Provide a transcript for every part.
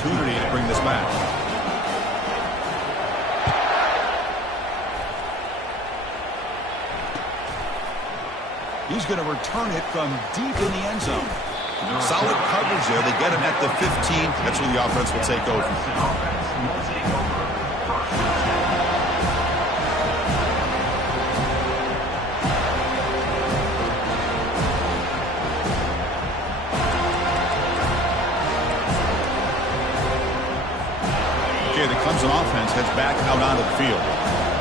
opportunity to bring this back. He's going to return it from deep in the end zone. Solid coverage there. They get him at the 15. That's where the offense will take over. Okay, the Clemson offense heads back out onto the field.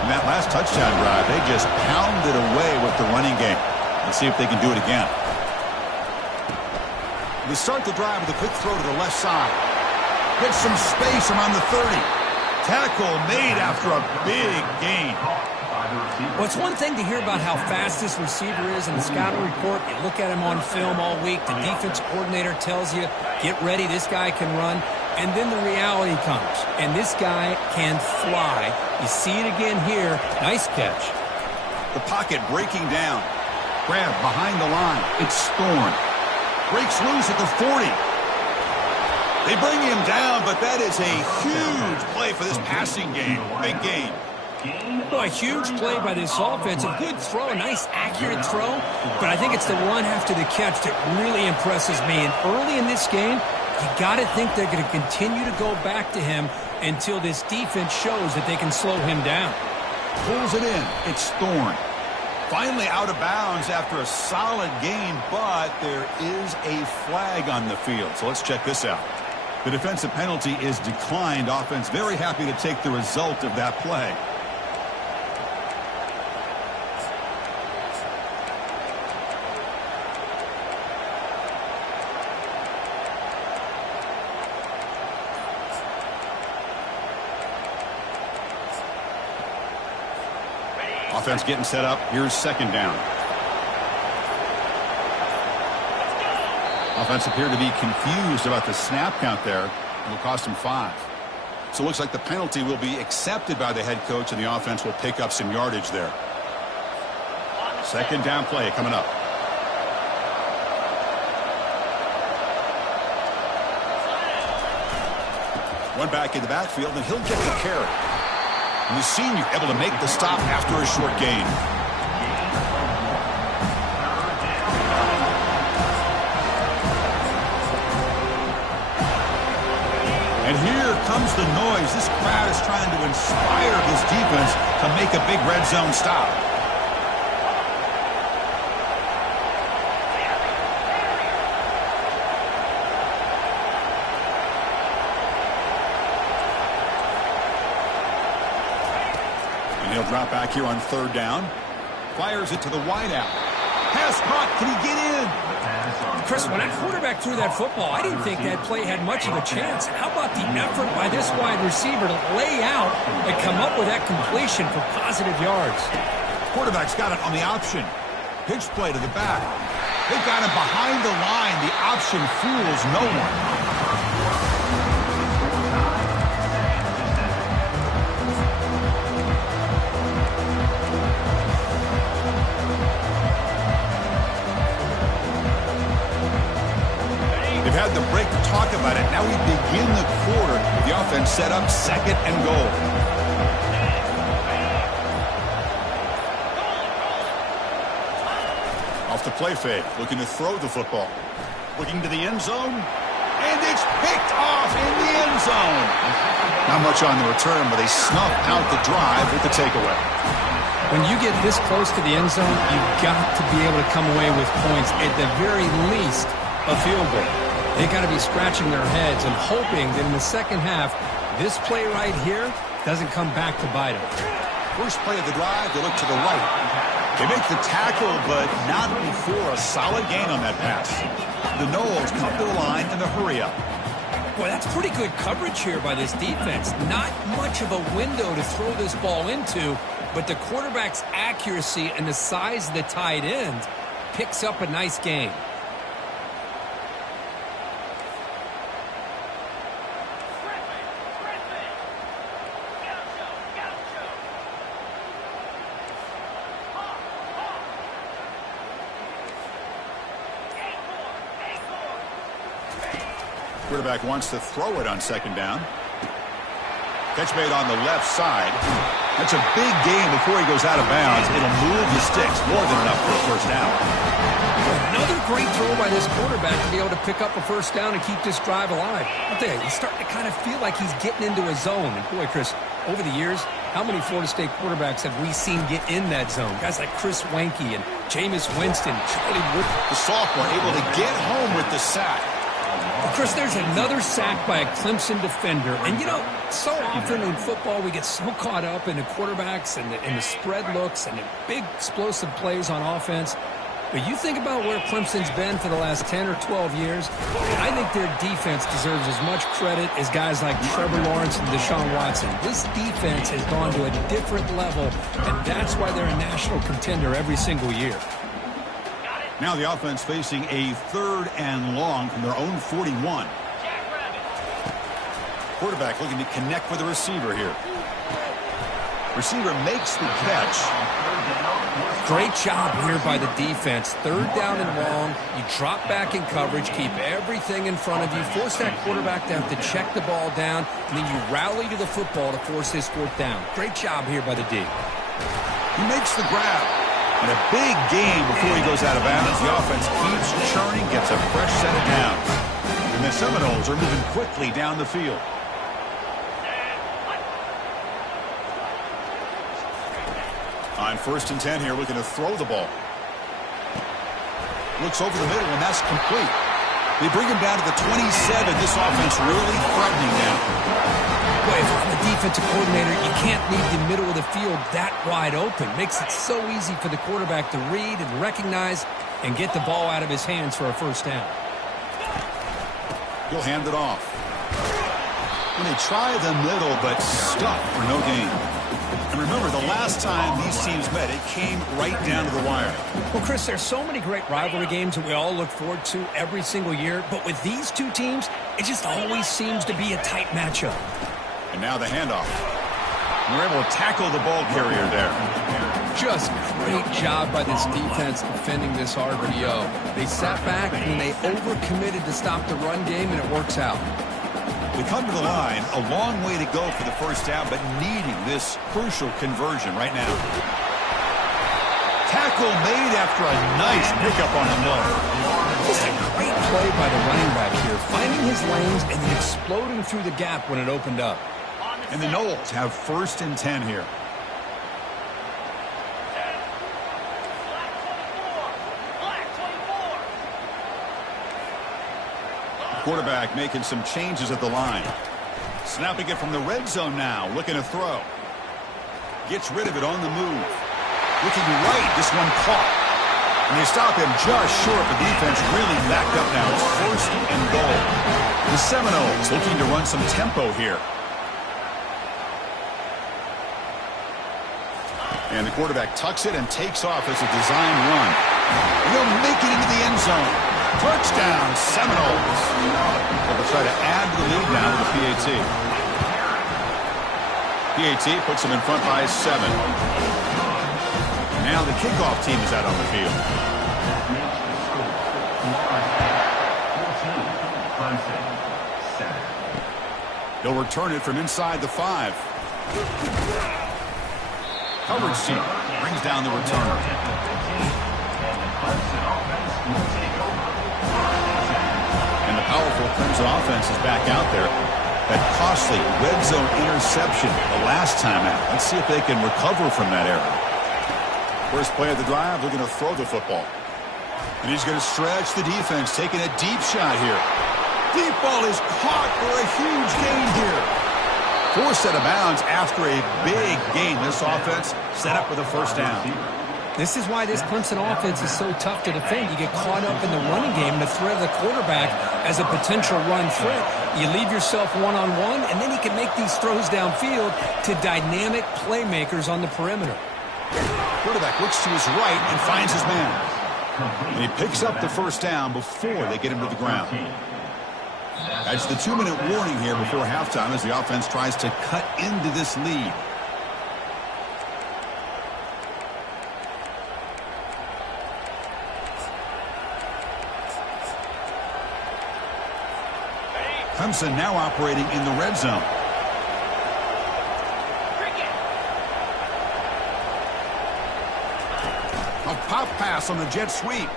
In that last touchdown drive, they just pounded away with the running game. Let's see if they can do it again. They start the drive with a quick throw to the left side. Gets some space around the 30. Tackle made after a big gain. Well, it's one thing to hear about how fast this receiver is in the scouting report. You look at him on film all week. The defense coordinator tells you, get ready, this guy can run. And then the reality comes, and this guy can fly. You see it again here. Nice catch. The pocket breaking down. Grab behind the line. It's Thorne. Breaks loose at the 40. They bring him down, but that is a huge play for this passing game. Big gain. Well, a huge play by this offense. A good throw, a nice accurate throw. But I think it's the run after the catch that really impresses me. And early in this game, you got to think they're going to continue to go back to him until this defense shows that they can slow him down. Pulls it in. It's Thorne. Finally out of bounds after a solid game, but there is a flag on the field. So let's check this out. The defensive penalty is declined. Offense very happy to take the result of that play. Offense getting set up. Here's second down. Offense appeared to be confused about the snap count there. It will cost him 5. So it looks like the penalty will be accepted by the head coach, and the offense will pick up some yardage there. Second down play coming up. One back in the backfield, and he'll get the carry. And the senior able to make the stop after a short gain. And here comes the noise. This crowd is trying to inspire this defense to make a big red zone stop. He'll drop back here on third down. Fires it to the wideout. Pass caught. Can he get in? Chris, when that quarterback threw that football, I didn't think that play had much of a chance. How about the effort by this wide receiver to lay out and come up with that completion for positive yards? Quarterback's got it on the option. Pitch play to the back. They've got him behind the line. The option fools no one. They've had the break to talk about it. Now we begin the quarter. The offense set up second and goal. Off the play fake. Looking to throw the football. Looking to the end zone. And it's picked off in the end zone. Not much on the return, but they snuff out the drive with the takeaway. When you get this close to the end zone, you've got to be able to come away with points, at the very least, a field goal. They got to be scratching their heads and hoping that in the second half, this play right here doesn't come back to bite them. First play of the drive, they look to the right. They make the tackle, but not before a solid gain on that pass. The Noles come to the line in the hurry up. Boy, that's pretty good coverage here by this defense. Not much of a window to throw this ball into, but the quarterback's accuracy and the size of the tight end picks up a nice gain. Quarterback wants to throw it on second down. Catch made on the left side. That's a big gain before he goes out of bounds. It'll move the sticks more than enough for a first down. Another great throw by this quarterback to be able to pick up a first down and keep this drive alive. I'll tell you, he's starting to kind of feel like he's getting into a zone. And boy, Chris, over the years, how many Florida State quarterbacks have we seen get in that zone? Guys like Chris Weinke and Jameis Winston, Charlie Wood. The sophomore able to get home with the sack. Well, Chris, there's another sack by a Clemson defender. And, you know, so often in football we get so caught up in the quarterbacks and the spread looks and the big explosive plays on offense. But you think about where Clemson's been for the last 10 or 12 years, and I think their defense deserves as much credit as guys like Trevor Lawrence and Deshaun Watson. This defense has gone to a different level, and that's why they're a national contender every single year. Now the offense facing a 3rd and long from their own 41. Quarterback looking to connect with the receiver here. Receiver makes the catch. Great job here by the defense. 3rd down and long. You drop back in coverage, keep everything in front of you, force that quarterback to have to check the ball down, and then you rally to the football to force his 4th down. Great job here by the D. He makes the grab. And a big gain before he goes out of bounds. The offense keeps churning, gets a fresh set of downs. And the Seminoles are moving quickly down the field. On 1st and 10 here, looking to throw the ball. Looks over the middle, and that's complete. They bring him down to the 27. This offense really threatening now. Boy, if I'm the defensive coordinator, you can't leave the middle of the field that wide open. Makes it so easy for the quarterback to read and recognize and get the ball out of his hands for a first down. He'll hand it off. And they try the middle, but stuck for no gain. And remember, the last time these teams met, it came right down to the wire. Well, Chris, there's so many great rivalry games that we all look forward to every single year. But with these two teams, it just always seems to be a tight matchup. And now the handoff. And they're able to tackle the ball carrier there. Just great job by this defense defending this RPO. They sat back and they overcommitted to stop the run game, and it works out. They come to the line, a long way to go for the first down, but needing this crucial conversion right now. Tackle made after a nice pickup on the middle. Just a great play by the running back here, finding his lanes and then exploding through the gap when it opened up. And the Noles have 1st and 10 here. Quarterback making some changes at the line. Snapping it from the red zone now, looking to throw. Gets rid of it on the move. Looking right, this one caught. And they stop him just short. The defense really backed up now. It's 1st and goal. The Seminoles looking to run some tempo here. And the quarterback tucks it and takes off as a design run. And he'll make it into the end zone. Touchdown, Seminoles. They'll try to add to the lead now with the PAT. PAT puts them in front by 7. Now the kickoff team is out on the field. He'll return it from inside the 5. Coverage team brings down the returner. And the powerful Clemson offense is back out there. That costly red zone interception the last time out. Let's see if they can recover from that error. First play of the drive, they're going to throw the football. And he's going to stretch the defense, taking a deep shot here. Deep ball is caught for a huge gain here. Forced out of bounds after a big gain. This offense set up with a first down. This is why this Clemson offense is so tough to defend. You get caught up in the running game and the threat of the quarterback as a potential run threat. You leave yourself one-on-one, and then he can make these throws downfield to dynamic playmakers on the perimeter. Quarterback looks to his right and finds his man. And he picks up the first down before they get him to the ground. That's the 2-minute warning here before halftime as the offense tries to cut into this lead. Clemson now operating in the red zone. A pop pass on the jet sweep.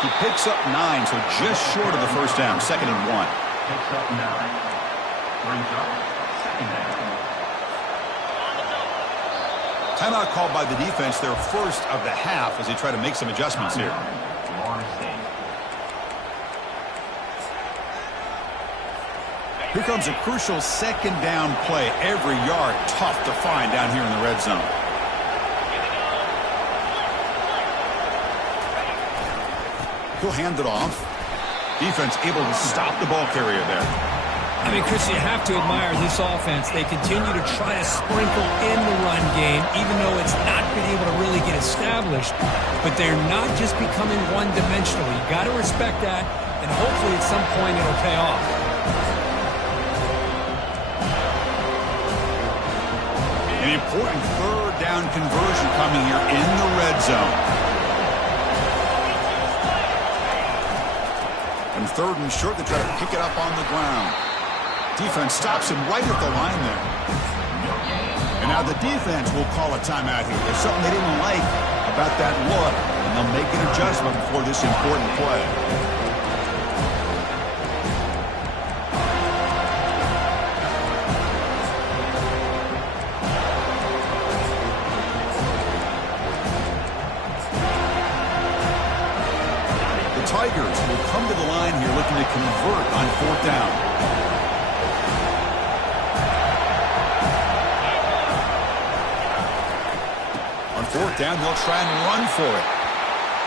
He picks up 9, so just short of the first down, 2nd and 1. Picks up 9. Brings up 2nd down. Timeout called by the defense, their first of the half, as they try to make some adjustments here. Here comes a crucial 2nd down play. Every yard tough to find down here in the red zone. He'll hand it off. Defense able to stop the ball carrier there. I mean, Chris, you have to admire this offense. They continue to try to sprinkle in the run game, even though it's not been able to really get established. But they're not just becoming one-dimensional. You got to respect that, and hopefully at some point it'll pay off. An important 3rd down conversion coming here in the red zone. And 3rd and short, they try to pick it up on the ground. Defense stops him right at the line there. And now the defense will call a timeout here. There's something they didn't like about that look, and they'll make an adjustment before this important play. The Tigers will come to the line here looking to convert on 4th down. On 4th down, they'll try and run for it.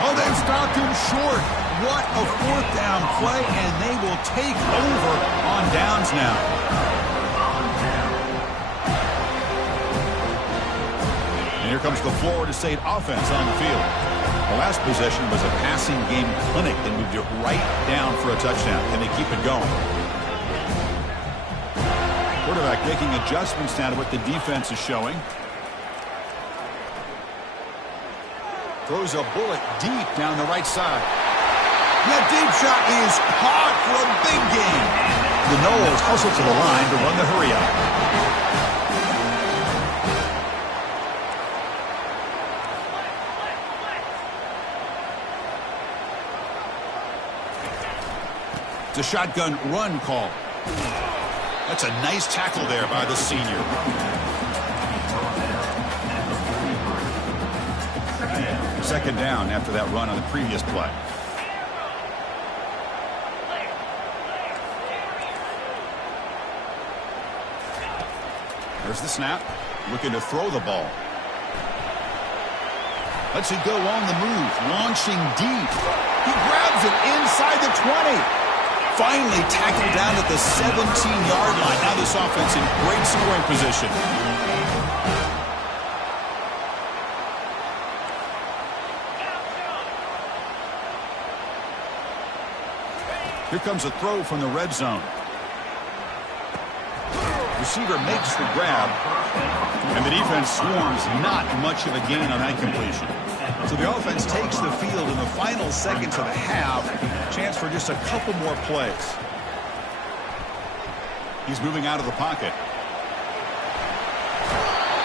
Oh, they've stopped him short. What a 4th down play, and they will take over on downs now. And here comes the Florida State offense on the field. The last possession was a passing game clinic. They moved it right down for a touchdown. Can they keep it going? Quarterback making adjustments now to what the defense is showing. Throws a bullet deep down the right side. That deep shot is caught for a big gain. The Noles hustle to the line to run the hurry up. It's a shotgun run call. That's a nice tackle there by the senior. Second down after that run on the previous play. There's the snap. Looking to throw the ball. Lets it go on the move. Launching deep. He grabs it inside the 20. Finally tackled down at the 17-yard line. Now this offense in great scoring position. Here comes a throw from the red zone. Receiver makes the grab, and the defense swarms. Not much of a gain on that completion. So the offense takes the field in the final seconds of the half. Chance for just a couple more plays. He's moving out of the pocket.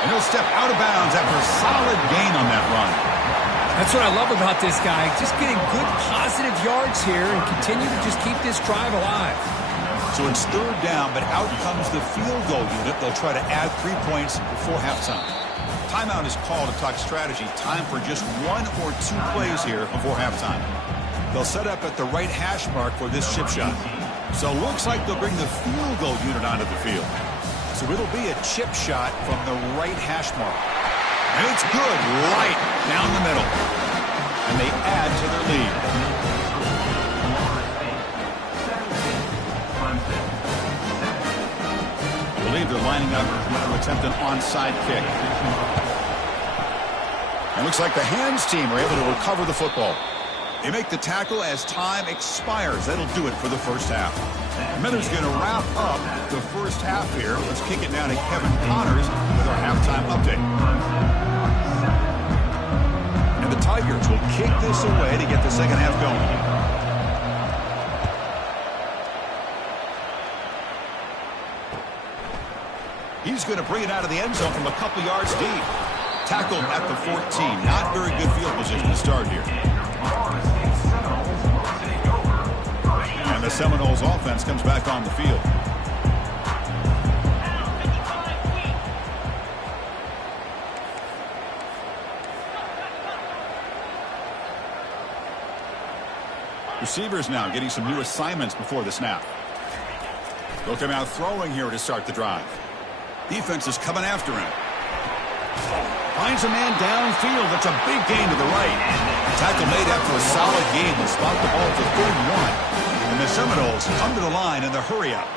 And he'll step out of bounds after a solid gain on that run. That's what I love about this guy. Just getting good positive yards here and continue to just keep this drive alive. So it's third down, but out comes the field goal unit. They'll try to add 3 points before halftime. Timeout is called to talk strategy. Time for just 1 or 2 plays here before halftime. They'll set up at the right hash mark for this chip shot. So looks like they'll bring the field goal unit onto the field. So it'll be a chip shot from the right hash mark. And it's good right down the middle. And they add to their lead. I believe they're lining up to attempt an onside kick. It looks like the hands team are able to recover the football. They make the tackle as time expires. That'll do it for the first half. Miller's going to wrap up the first half here. Let's kick it now to Kevin Connors with our halftime update. And the Tigers will kick this away to get the second half going. He's going to bring it out of the end zone from a couple yards deep. Tackled at the 14. Not very good field position to start here. And the Seminoles offense comes back on the field. Receivers now getting some new assignments before the snap. They'll come out throwing here to start the drive. Defense is coming after him. Finds a man downfield. That's a big gain to the right. Tackle made after a solid gain. They spot the ball to 31. And the Seminoles come to the line in the hurry-up.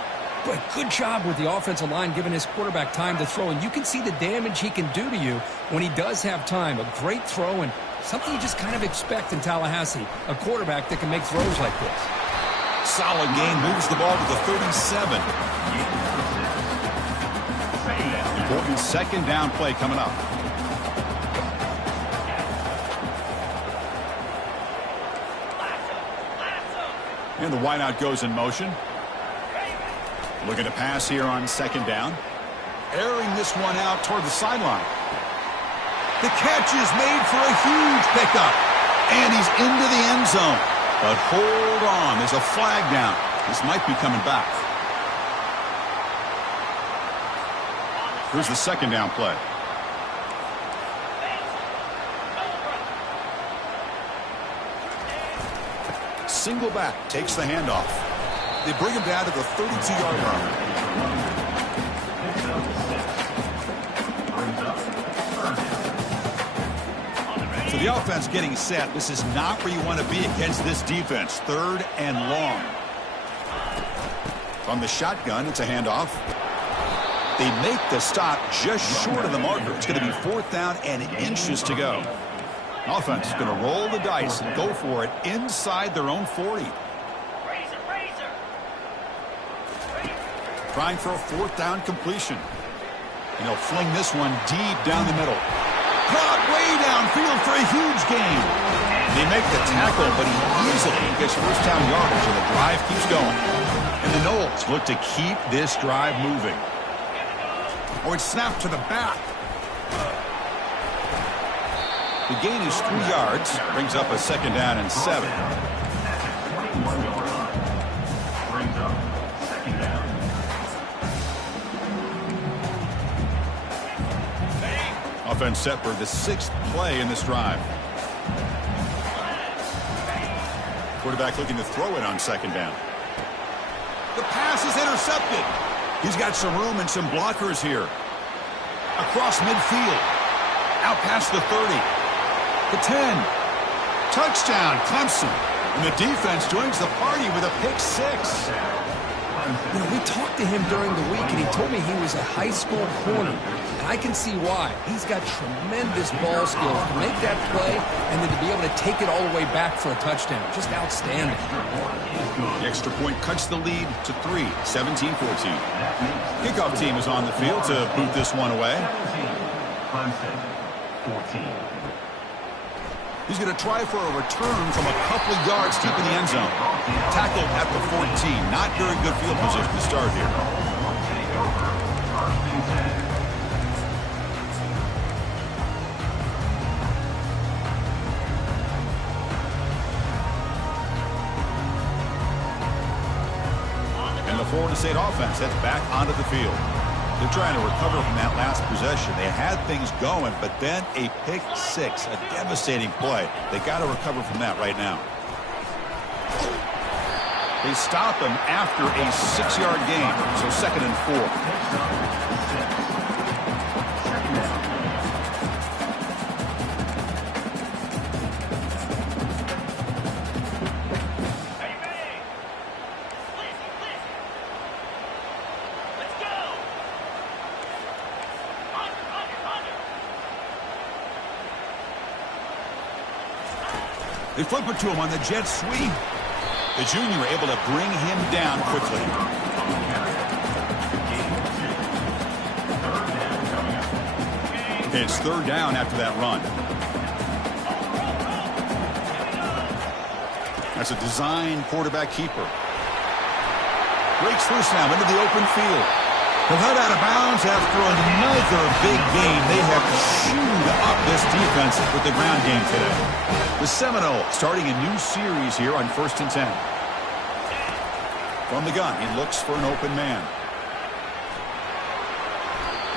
But good job with the offensive line giving his quarterback time to throw. And you can see the damage he can do to you when he does have time. A great throw and something you just kind of expect in Tallahassee. A quarterback that can make throws like this. Solid gain. Moves the ball to the 37. Important second down play coming up. And the wideout goes in motion. Looking to pass here on second down. Airing this one out toward the sideline. The catch is made for a huge pickup. And he's into the end zone. But hold on. There's a flag down. This might be coming back. Here's the second down play. Single back takes the handoff. They bring him down to the 32-yard line. So the offense getting set. This is not where you want to be against this defense. Third and long. From the shotgun, it's a handoff. They make the stop just short of the marker. It's going to be fourth down and inches to go. Offense is going to roll the dice and go for it inside their own 40. Trying for a fourth down completion. And he'll fling this one deep down the middle. Caught way downfield for a huge gain. They make the tackle, but he easily gets first down yardage, and the drive keeps going. And the Noles look to keep this drive moving. Oh, it's snapped to the back. The gain is 3 yards. Brings up a second down and 7. Offense set for the 6th play in this drive. Quarterback looking to throw it on second down. The pass is intercepted. He's got some room and some blockers here. Across midfield. Out past the 30. The 10. Touchdown, Clemson. And the defense joins the party with a pick 6. You know, we talked to him during the week, and he told me he was a high school corner. And I can see why. He's got tremendous ball skills to make that play and then to be able to take it all the way back for a touchdown. Just outstanding. The extra point cuts the lead to 3, 17-14. Kickoff team is on the field to boot this one away. Clemson, 14. He's going to try for a return from a couple of yards deep in the end zone. Tackled at the 14. Not very good field position to start here. And the Florida State offense heads back onto the field. They're trying to recover from that last possession. They had things going, but then a pick 6, a devastating play. They got to recover from that right now. They stop him after a 6-yard gain, so 2nd and 4. They flip it to him on the jet sweep. The junior able to bring him down quickly. It's 3rd down after that run. That's a design quarterback keeper. Breaks loose now into the open field. They're held out of bounds after another big game. They have chewed up this defense with the ground game today. The Seminoles starting a new series here on 1st and 10. From the gun, he looks for an open man.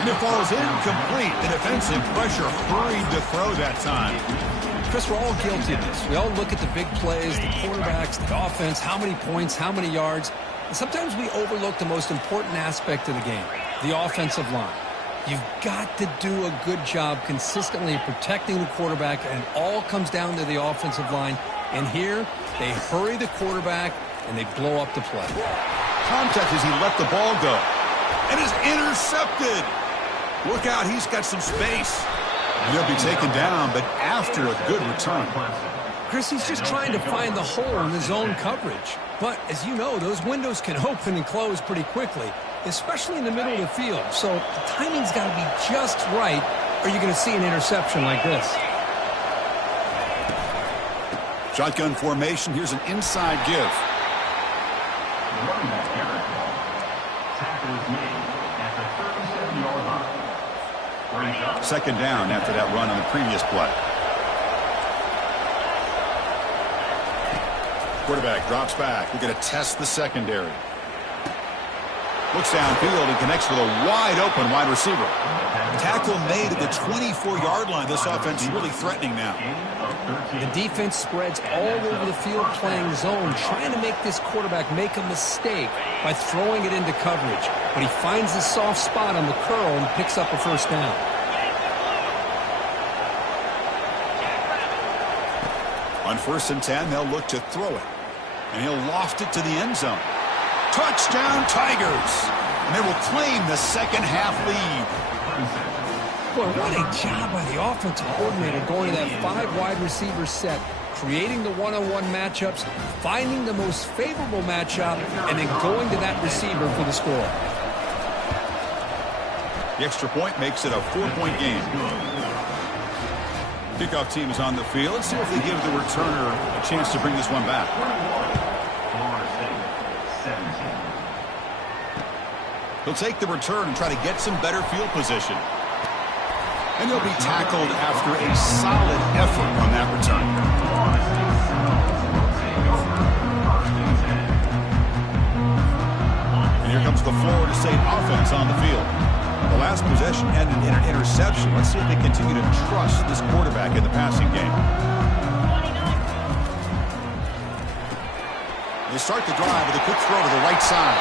And it falls incomplete. The defensive pressure hurried to throw that time. Chris, we're all guilty of this. We all look at the big plays, the quarterbacks, the offense, how many points, how many yards. And sometimes we overlook the most important aspect of the game, the offensive line. You've got to do a good job consistently protecting the quarterback, and it all comes down to the offensive line. And here, they hurry the quarterback, and they blow up the play. Contact as he let the ball go. And is intercepted. Look out, he's got some space. And he'll be taken down, but after a good return. Chris, he's just trying to find the hole in his own coverage. But, as you know, those windows can open and close pretty quickly, especially in the middle of the field. So the timing's got to be just right, or you're going to see an interception like this. Shotgun formation. Here's an inside give. Running back Garrett Ball. Tackle is made at the 37-yard line. Brings up. Second down after that run on the previous play. Quarterback drops back. We're going to test the secondary. Looks downfield and connects with a wide-open wide receiver. Tackle made at the 24-yard line. This offense is really threatening now. The defense spreads all over the field playing zone, trying to make this quarterback make a mistake by throwing it into coverage. But he finds the soft spot on the curl and picks up a first down. On 1st and 10, they'll look to throw it. And he'll loft it to the end zone. Touchdown, Tigers! And they will claim the second half lead. Boy, what a job by the offensive coordinator going to that 5 wide receiver set, creating the one-on-one matchups, finding the most favorable matchup, and then going to that receiver for the score. The extra point makes it a 4-point game. Kickoff team is on the field. Let's see if they give the returner a chance to bring this one back. Florida State, 17. He'll take the return and try to get some better field position. And he'll be tackled after a solid effort on that return. And here comes the Florida State offense on the field. The last possession ended in an interception. Let's see if they continue to trust this quarterback in the passing game. They start the drive with a quick throw to the right side.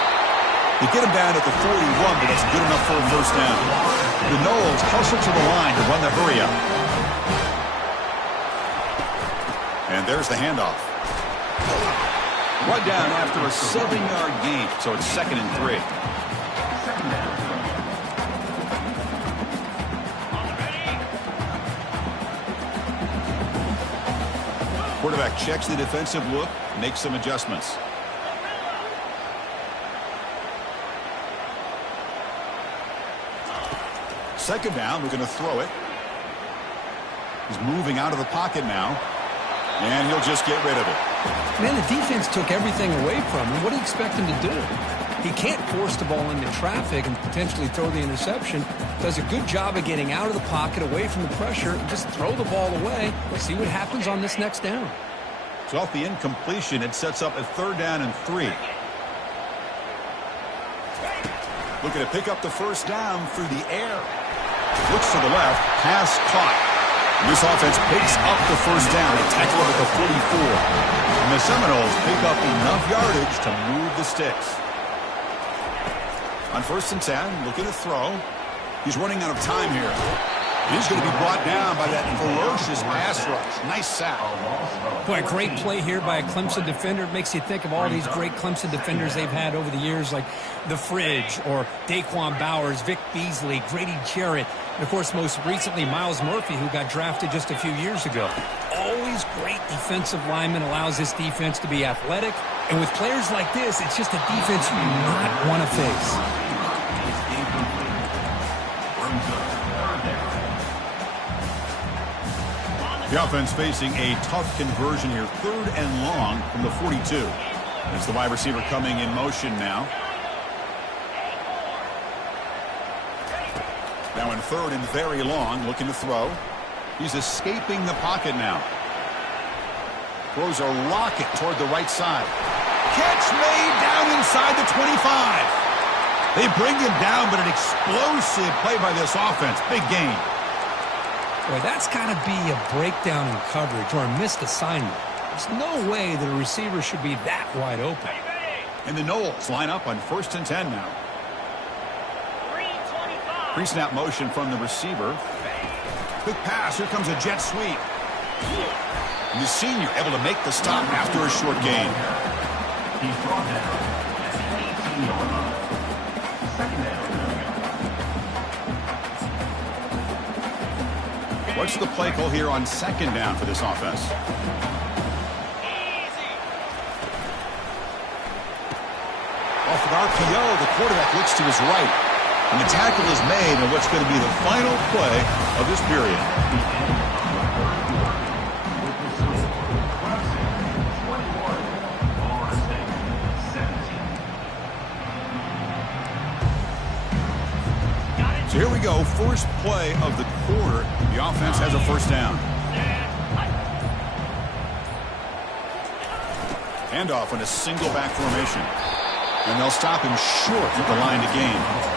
They get him down at the 41, but that's good enough for a first down. The Noles hustle to the line to run the hurry-up. And there's the handoff. Run down after a 7-yard gain, so it's 2nd and 3. Quarterback checks the defensive look, makes some adjustments. Second down, we're going to throw it. He's moving out of the pocket now, and he'll just get rid of it. Man, the defense took everything away from him. What do you expect him to do? He can't force the ball into traffic and potentially throw the interception. Does a good job of getting out of the pocket, away from the pressure, and just throw the ball away. We'll see what happens on this next down. So off the incompletion, it sets up a 3rd down and 3. Looking to pick up the first down through the air. Looks to the left, pass caught. And this offense picks up the first down. They tackle him at the 44. And the Seminoles pick up enough yardage to move the sticks. On 1st and 10, looking to throw. He's running out of time here. He's going to be brought down by that ferocious pass rush. Nice sack. Boy, a great play here by a Clemson defender. It makes you think of all these great Clemson defenders they've had over the years, like The Fridge or Daquan Bowers, Vic Beasley, Grady Jarrett, and, of course, most recently, Miles Murphy, who got drafted just a few years ago. Always great defensive lineman, allows this defense to be athletic. And with players like this, it's just a defense you do not want to face. The offense facing a tough conversion here. 3rd and long from the 42. It's the wide receiver coming in motion now. Now in third and very long, looking to throw. He's escaping the pocket now. Throws a rocket toward the right side. Catch made down inside the 25. They bring him down, but an explosive play by this offense. Big gain. Boy, that's got to be a breakdown in coverage or a missed assignment. There's no way that a receiver should be that wide open. And the Knowles line up on 1st and 10 now. Pre-snap motion from the receiver. Quick pass. Here comes a jet sweep. And the senior able to make the stop after a short gain. He's brought down at the 18-yard line. Second down. What's the play call here on 2nd down for this offense? Off an RPO, the quarterback looks to his right. And the tackle is made on what's going to be the final play of this period. So here we go, first play of the quarter. The offense has a first down. Handoff in a single back formation. And they'll stop him short at the line to gain.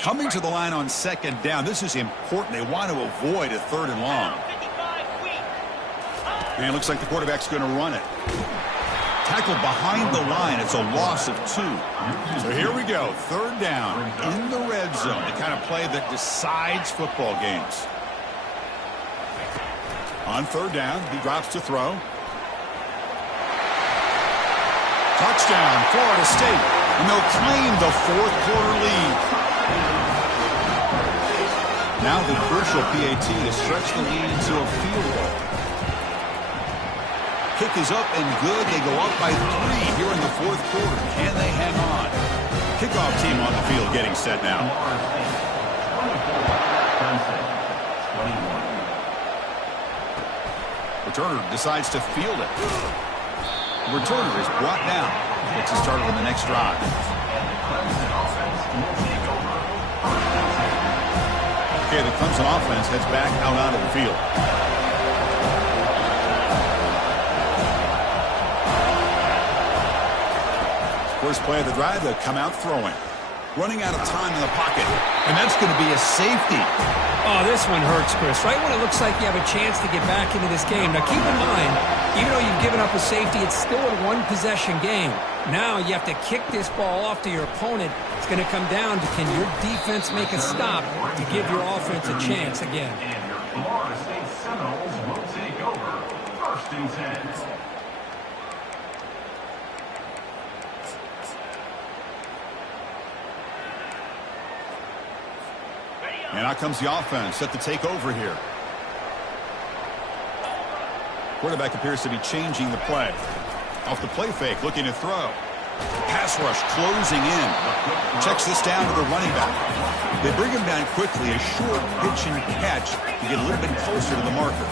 Coming to the line on 2nd down. This is important. They want to avoid a 3rd and long. And it looks like the quarterback's going to run it. Tackled behind the line. It's a loss of 2. So here we go. 3rd down in the red zone. The kind of play that decides football games. On 3rd down, he drops to throw. Touchdown, Florida State. And they'll claim the 4th quarter lead. Now the crucial PAT to stretch the lead to a field goal. Kick is up and good. They go up by 3 here in the 4th quarter. Can they hang on? Kickoff team on the field getting set now. Returner decides to field it. The returner is brought down. Gets us started on the next drive. Okay, the Clemson offense heads back out onto the field. First play of the drive, they'll come out throwing. Running out of time in the pocket, and that's going to be a safety. Oh, this one hurts, Chris. Right when it looks like you have a chance to get back into this game. Now, keep in mind, even though you've given up a safety, it's still a one-possession game. Now you have to kick this ball off to your opponent. It's going to come down to, can your defense make a stop to give your offense a chance again? And your Florida State Seminoles will take over 1st and 10. And out comes the offense set to take over here. Quarterback appears to be changing the play. Off the play fake, looking to throw. Pass rush closing in. Checks this down to the running back. They bring him down quickly. A short pitch and catch to get a little bit closer to the marker.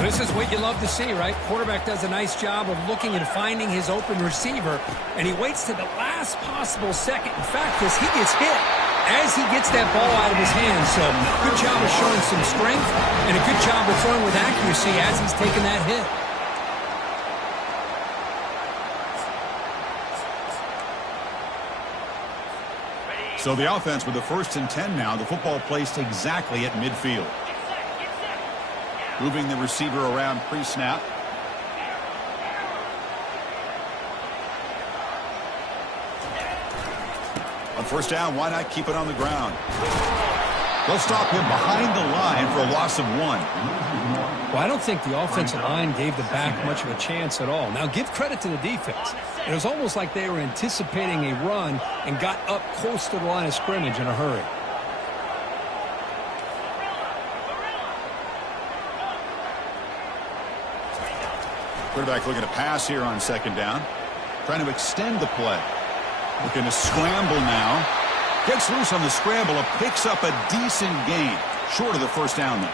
This is what you love to see, right? Quarterback does a nice job of looking and finding his open receiver, and he waits to the last possible second. In fact, because he gets hit as he gets that ball out of his hands. So good job of showing some strength and a good job of throwing with accuracy as he's taking that hit. So the offense with the 1st and 10 now. The football placed exactly at midfield. Moving the receiver around pre-snap. On 1st down, why not keep it on the ground? They'll stop him behind the line for a loss of 1. Well, I don't think the offensive line gave the back much of a chance at all. Now, give credit to the defense. It was almost like they were anticipating a run and got up close to the line of scrimmage in a hurry. Quarterback looking to pass here on 2nd down. Trying to extend the play. Looking to scramble now. Gets loose on the scramble and picks up a decent gain. Short of the first down, though.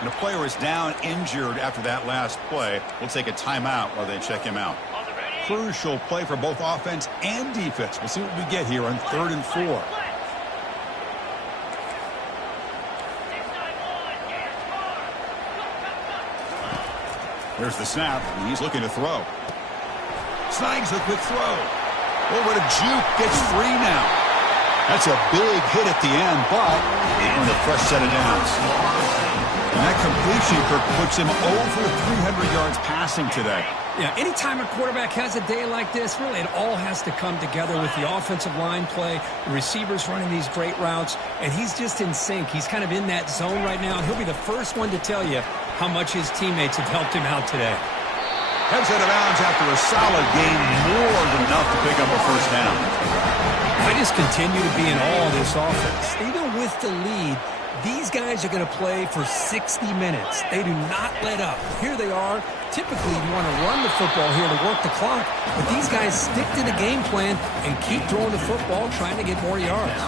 And the player is down injured after that last play. We'll take a timeout while they check him out. Crucial play for both offense and defense. We'll see what we get here on 3rd and 4. There's the snap, and he's looking to throw. Snags the quick throw. Over to Juke, gets free now. That's a big hit at the end, but in a fresh set of downs. And that completion, Kirk, puts him over 300 yards passing today. Yeah, anytime a quarterback has a day like this, really it all has to come together with the offensive line play, the receivers running these great routes, and he's just in sync. He's kind of in that zone right now, and he'll be the first one to tell you how much his teammates have helped him out today. Heads out of bounds after a solid game, more than enough to pick up a first down. I just continue to be in awe of this offense. Even with the lead, these guys are going to play for 60 minutes. They do not let up. Here they are. Typically, you want to run the football here to work the clock, but these guys stick to the game plan and keep throwing the football, trying to get more yards.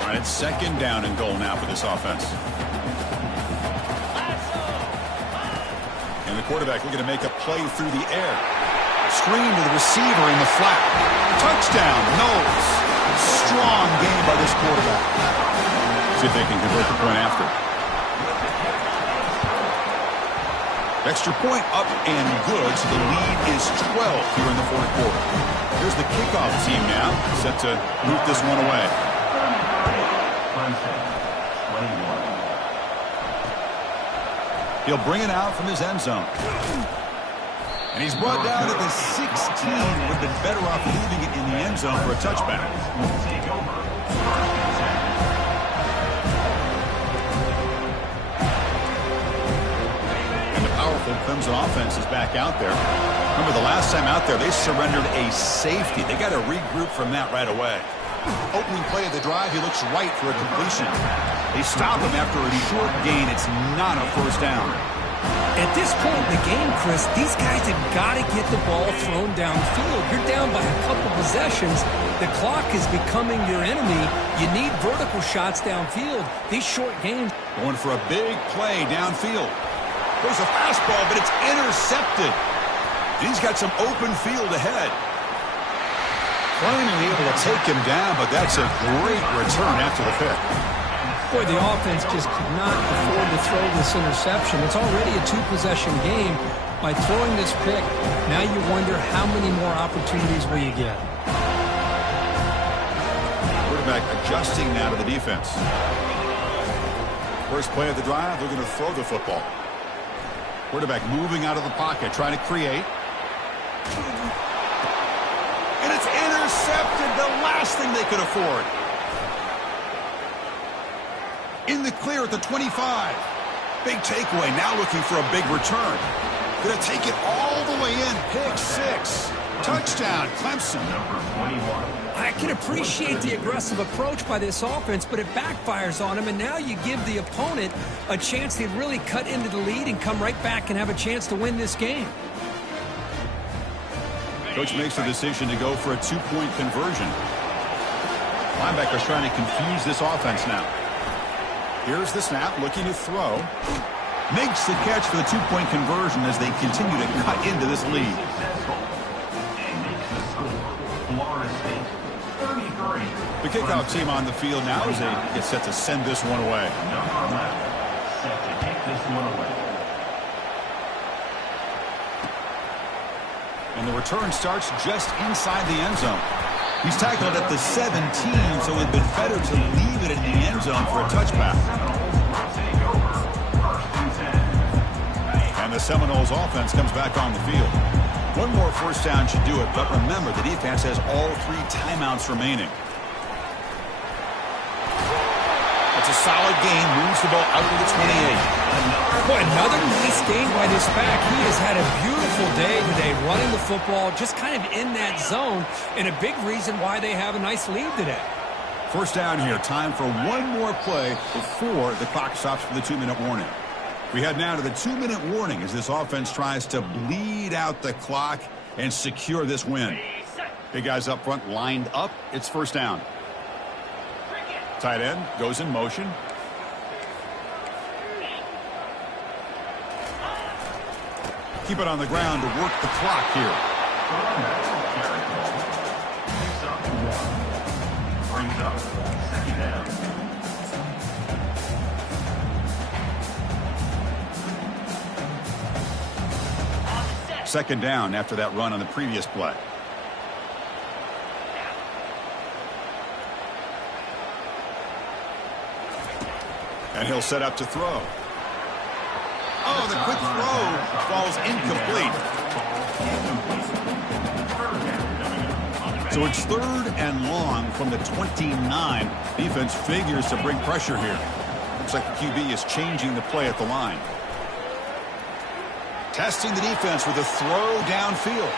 All right, it's 2nd down and goal now for this offense. And the quarterback looking to make a play through the air. Screen to the receiver in the flat. Touchdown, Knowles. Strong game by this quarterback. See if they can convert the point after. Extra point up and good, so the lead is 12 here in the 4th quarter. Here's the kickoff team now, set to root this one away. He'll bring it out from his end zone. And he's brought down at the 16. Would have been better off leaving it in the end zone for a touchback. And the powerful Clemson offense is back out there. Remember the last time out there, they surrendered a safety. They got to regroup from that right away. Opening play of the drive, he looks right for a completion. They stop him after a short gain. It's not a first down. At this point in the game, Chris, these guys have got to get the ball thrown downfield. You're down by a couple possessions. The clock is becoming your enemy. You need vertical shots downfield. These short games. Going for a big play downfield. There's a fastball, but it's intercepted. He's got some open field ahead. Finally able to take him down, but that's a great return after the pick. Boy, the offense just could not afford to throw this interception. It's already a 2-possession game. By throwing this pick, now you wonder how many more opportunities will you get. Quarterback adjusting now to the defense. First play of the drive, they're going to throw the football. Quarterback moving out of the pocket, trying to create. And it's intercepted, the last thing they could afford. In the clear at the 25. Big takeaway, now looking for a big return. Going to take it all the way in. Pick 6. Touchdown, Clemson. I can appreciate the aggressive approach by this offense, but it backfires on him, and now you give the opponent a chance to really cut into the lead and come right back and have a chance to win this game. Coach makes the decision to go for a 2-point conversion. Linebackers trying to confuse this offense now. Here's the snap, looking to throw. Makes the catch for the 2-point conversion as they continue to cut into this lead. The kickoff team on the field now as they get set to send this one away. And the return starts just inside the end zone. He's tackled at the 17, so it'd been better to leave it in the end zone for a touchback. And the Seminoles offense comes back on the field. One more first down should do it, but remember, the defense has all 3 timeouts remaining. It's a solid gain, moves the ball out to the 28. Boy, another nice game by this back. He has had a beautiful day today running the football, just kind of in that zone, and a big reason why they have a nice lead today. First down here. Time for one more play before the clock stops for the 2-minute warning. We head now to the 2-minute warning as this offense tries to bleed out the clock and secure this win. Big guys up front lined up. It's first down. Tight end goes in motion. Keep it on the ground to work the clock here. Brings up second down. Second down after that run on the previous play. And he'll set up to throw. Oh, the quick throw falls incomplete. So it's third and long from the 29. Defense figures to bring pressure here. Looks like the QB is changing the play at the line. Testing the defense with a throw downfield.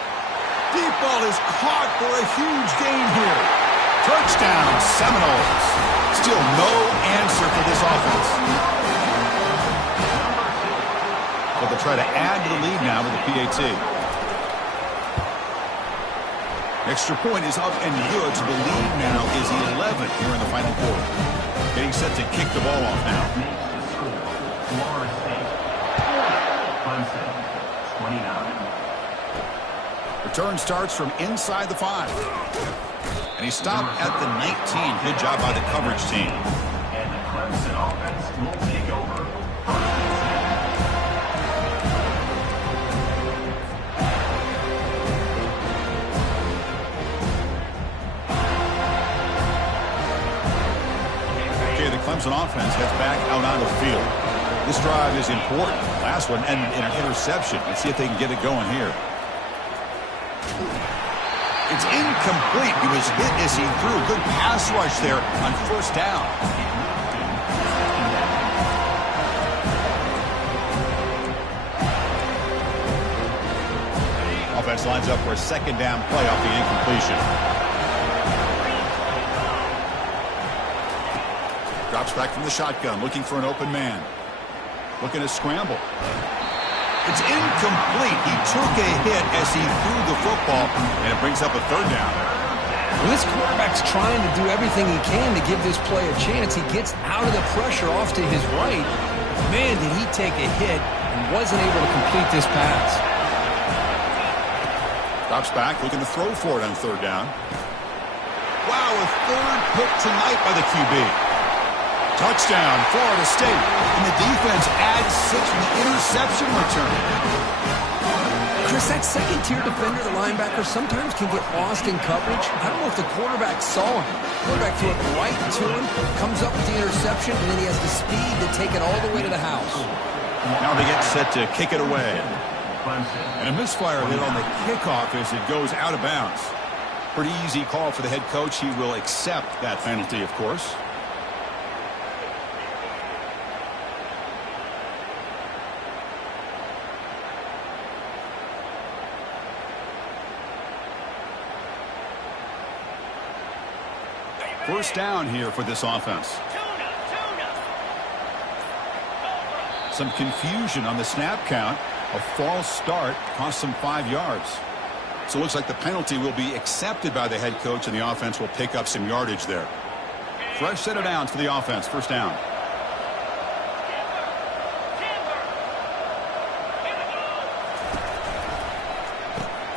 Deep ball is caught for a huge gain here. Touchdown, Seminoles. Still no answer for this offense. But they'll try to add to the lead now with the PAT. Extra point is up and good, so the lead now is 11 here in the final quarter. Getting set to kick the ball off now. Florida State. Clemson, 29. Return starts from inside the 5. And he stopped at the 19. Good job by the coverage team. And the Clemson offense will take over. Okay, the Clemson offense heads back out on the field. This drive is important. Last one ended in an interception. Let's see if they can get it going here. It's incomplete. He was hit as he threw. Good pass rush there on first down. Offense lines up for a second down play off the incompletion. Drops back from the shotgun, looking for an open man. Looking to scramble. It's incomplete. He took a hit as he threw the football, and it brings up a third down. Well, this quarterback's trying to do everything he can to give this play a chance. He gets out of the pressure off to his right. Man, did he take a hit and wasn't able to complete this pass. Drops back, looking to throw for it on third down. Wow, a third pick tonight by the QB. Touchdown, Florida State. And the defense adds 6 from the interception return. Chris, that second-tier defender, the linebacker, sometimes can get lost in coverage. I don't know if the quarterback saw him. The quarterback threw it right to him, comes up with the interception, and then he has the speed to take it all the way to the house. Now they get set to kick it away. And a misfire hit on the kickoff as it goes out of bounds. Pretty easy call for the head coach. He will accept that penalty, of course. First down here for this offense. Some confusion on the snap count. A false start cost them 5 yards. So it looks like the penalty will be accepted by the head coach, and the offense will pick up some yardage there. Fresh set of downs for the offense. First down.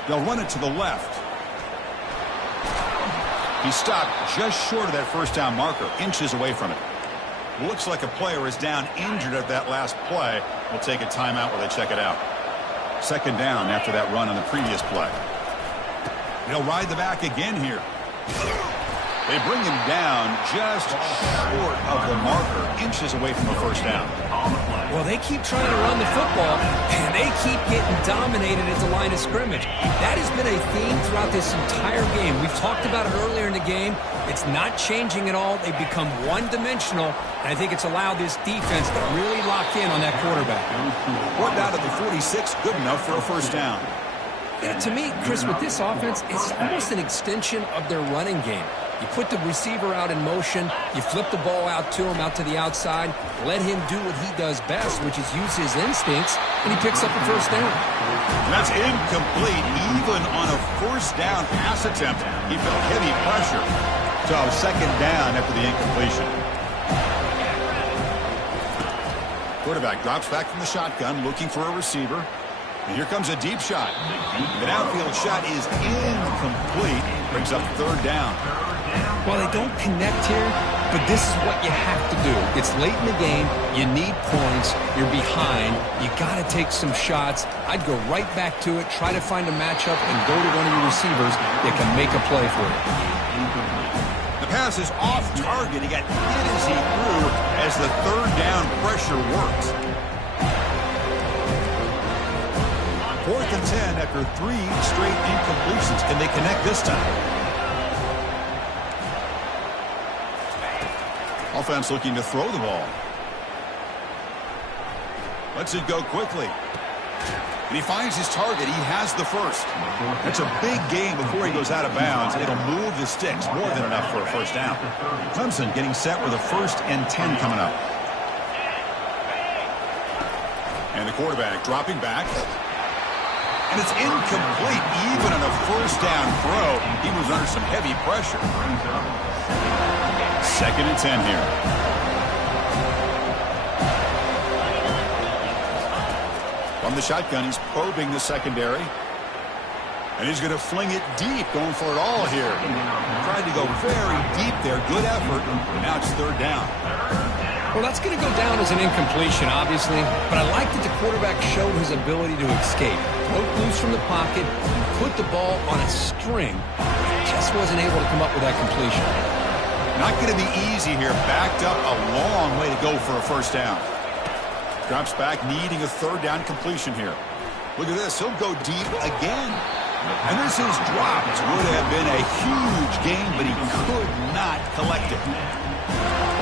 They'll run it to the left. He stopped just short of that first down marker, inches away from it. Looks like a player is down injured at that last play. We'll take a timeout while they check it out. Second down after that run on the previous play. They'll ride the back again here. They bring him down just short of the marker, inches away from the first down. Well, they keep trying to run the football, and they keep getting dominated at the line of scrimmage. That has been a theme throughout this entire game. We've talked about it earlier in the game. It's not changing at all. They've become one-dimensional, and I think it's allowed this defense to really lock in on that quarterback. One down at the 46, good enough for a first down. Yeah, to me, Chris, with this offense, it's almost an extension of their running game. You put the receiver out in motion. You flip the ball out to him, out to the outside. Let him do what he does best, which is use his instincts, and he picks up a first down. And that's incomplete. Even on a first down pass attempt, he felt heavy pressure. So second down after the incompletion. Quarterback drops back from the shotgun, looking for a receiver. And here comes a deep shot. The downfield shot is incomplete. Brings up third down. Well, they don't connect here, but this is what you have to do. It's late in the game. You need points. You're behind. You got to take some shots. I'd go right back to it, try to find a matchup, and go to one of your receivers that can make a play for you. The pass is off target. He got hit as he threw as the third down pressure works. 4th and 10 after 3 straight incompletions. Can they connect this time? Offense looking to throw the ball. Lets it go quickly. And he finds his target. He has the first. That's a big gain before he goes out of bounds. It'll move the sticks. More than enough for a first down. Clemson getting set with a 1st and 10 coming up. And the quarterback dropping back. And it's incomplete. Even on a first down throw, he was under some heavy pressure. 2nd and 10 here. From the shotgun, he's probing the secondary. And he's going to fling it deep, going for it all here. Tried to go very deep there. Good effort. Now it's third down. Well, that's going to go down as an incompletion, obviously. But I like that the quarterback showed his ability to escape. Broke loose from the pocket, and put the ball on a string. Just wasn't able to come up with that completion. Not going to be easy here. Backed up a long way to go for a first down. Drops back, needing a third down completion here. Look at this. He'll go deep again. And this is dropped. Would have been a huge gain, but he could not collect it.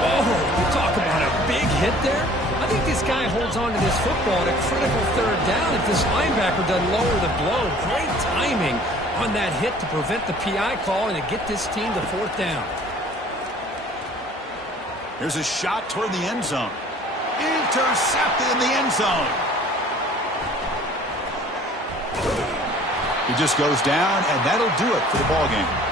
Oh, you talk about a big hit there. I think this guy holds on to this football at a critical third down if this linebacker doesn't lower the blow. Great timing on that hit to prevent the PI call and to get this team to 4th down. Here's a shot toward the end zone. Intercepted in the end zone. He just goes down, and that'll do it for the ball game.